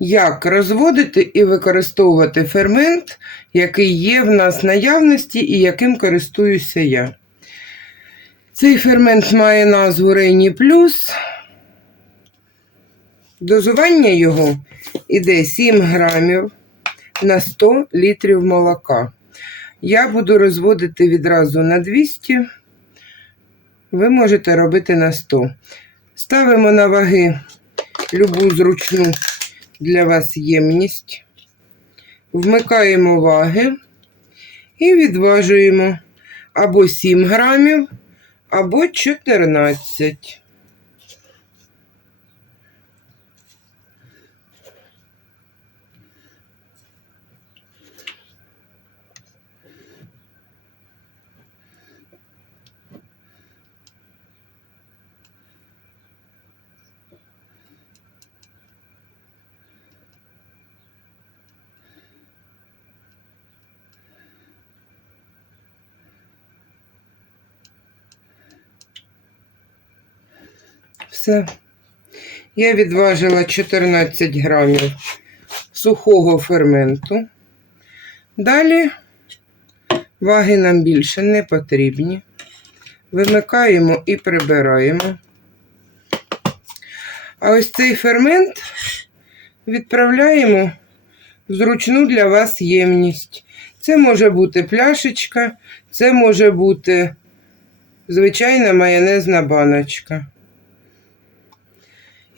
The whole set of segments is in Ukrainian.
Як розводити і використовувати фермент, який є в нас наявності і яким користуюся я. Цей фермент має назву Рейні Плюс. Дозування його іде 7 грамів на 100 літрів молока. Я буду розводити відразу на 200. Ви можете робити на 100. Ставимо на ваги любу зручну для вас ємність. Вмикаємо ваги і відважуємо або 7 грамів, або 14. Все. Я відважила 14 грамів сухого ферменту. Далі ваги нам більше не потрібні. Вимикаємо і прибираємо. А ось цей фермент відправляємо в зручну для вас ємність. Це може бути пляшечка, це може бути звичайна майонезна баночка.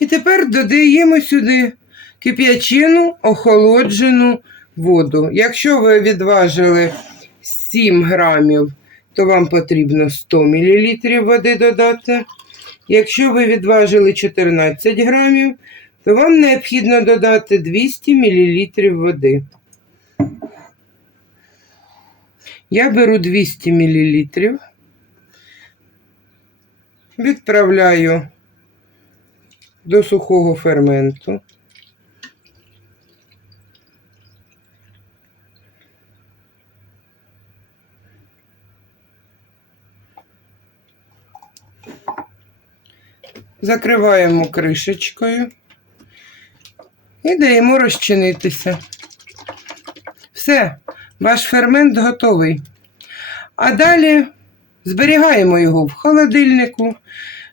І тепер додаємо сюди кип'ячену охолоджену воду. Якщо ви відважили 7 грамів, то вам потрібно 100 мл води додати. Якщо ви відважили 14 грамів, то вам необхідно додати 200 мл води. Я беру 200 мл, відправляю до сухого ферменту. Закриваємо кришечкою і даємо розчинитися. Все, ваш фермент готовий. А далі зберігаємо його в холодильнику,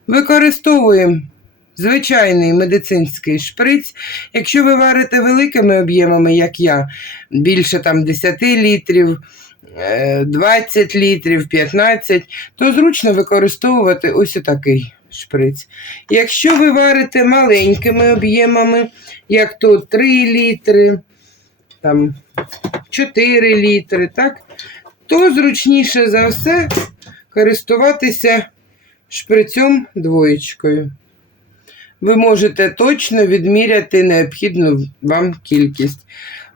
використовуємо звичайний медицинський шприц. Якщо ви варите великими об'ємами, як я, більше там 10 літрів, е, 20 літрів, 15, то зручно використовувати ось отакий шприц. Якщо ви варите маленькими об'ємами, як то 3 літри, там 4 літри, так, то зручніше за все користуватися шприцем двоєчкою ви можете точно відміряти необхідну вам кількість.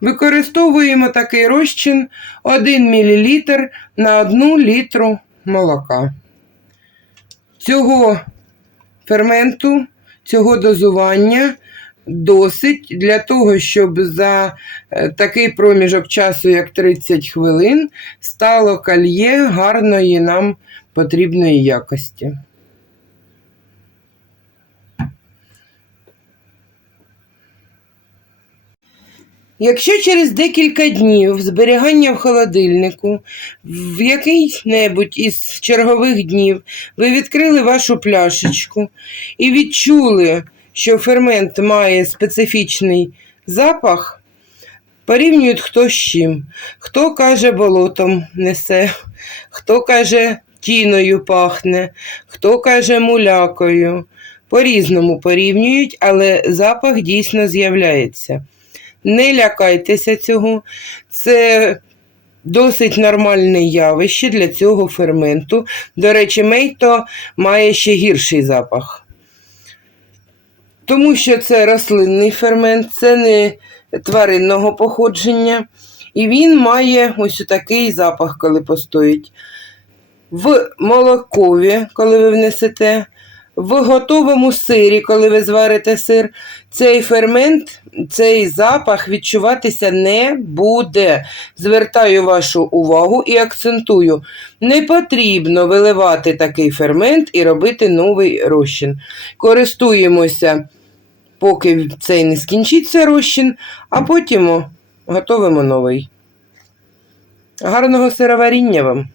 Використовуємо такий розчин 1 мл на 1 літру молока. Цього ферменту, цього дозування досить для того, щоб за е, такий проміжок часу, як 30 хвилин, стало кальє гарної нам потрібної якості. Якщо через декілька днів зберігання в холодильнику, в який-небудь із чергових днів ви відкрили вашу пляшечку і відчули, що фермент має специфічний запах, порівнюють хто з чим. Хто каже, болотом несе, хто каже, тіною пахне, хто каже, мулякою. По-різному порівнюють, але запах дійсно з'являється. Не лякайтеся цього. Це досить нормальне явище для цього ферменту. До речі, мейто має ще гірший запах. Тому що це рослинний фермент, це не тваринного походження. І він має ось такий запах, коли постоїть. В молокові, коли ви внесете, В готовому сирі, коли ви зварите сир, цей фермент, цей запах відчуватися не буде. Звертаю вашу увагу і акцентую: не потрібно виливати такий фермент і робити новий розчин. Користуємося, поки цей не скінчиться розчин, а потім готовимо новий. Гарного сироваріння вам!